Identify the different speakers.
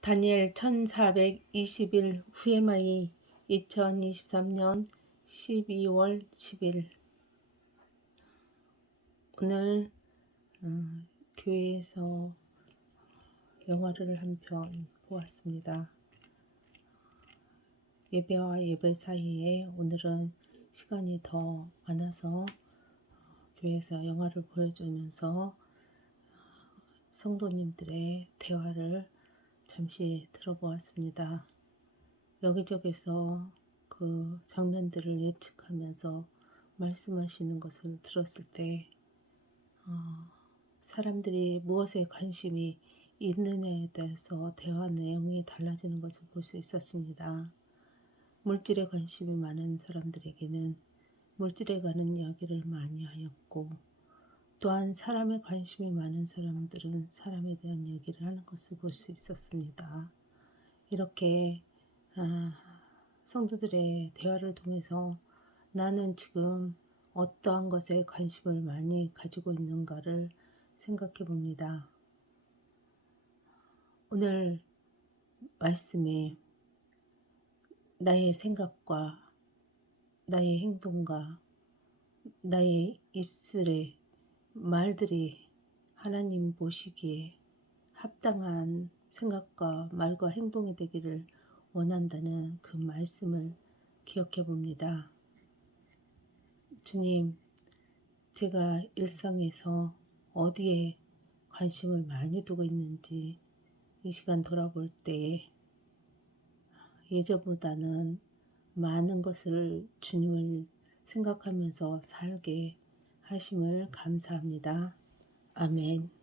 Speaker 1: 다니엘 1420일 후에마이 2023년 12월 10일 오늘 어, 교회에서 영화를 한 편 보았습니다. 예배와 예배 사이에 오늘은 시간이 더 많아서 교회에서 영화를 보여주면서 성도님들의 대화를 잠시 들어보았습니다. 여기저기서 그 장면들을 예측하면서 말씀하시는 것을 들었을 때 어, 사람들이 무엇에 관심이 있느냐에 대해서 대화 내용이 달라지는 것을 볼 수 있었습니다. 물질에 관심이 많은 사람들에게는 물질에 관한 이야기를 많이 하였고 또한 사람에 관심이 많은 사람들은 사람에 대한 얘기를 하는 것을 볼 수 있었습니다. 이렇게 아, 성도들의 대화를 통해서 나는 지금 어떠한 것에 관심을 많이 가지고 있는가를 생각해 봅니다. 오늘 말씀에 나의 생각과 나의 행동과 나의 입술에 말들이 하나님 보시기에 합당한 생각과 말과 행동이 되기를 원한다는 그 말씀을 기억해 봅니다. 주님, 제가 일상에서 어디에 관심을 많이 두고 있는지 이 시간 돌아볼 때 예전보다는 많은 것을 주님을 생각하면서 살게 하심을 감사합니다. 아멘.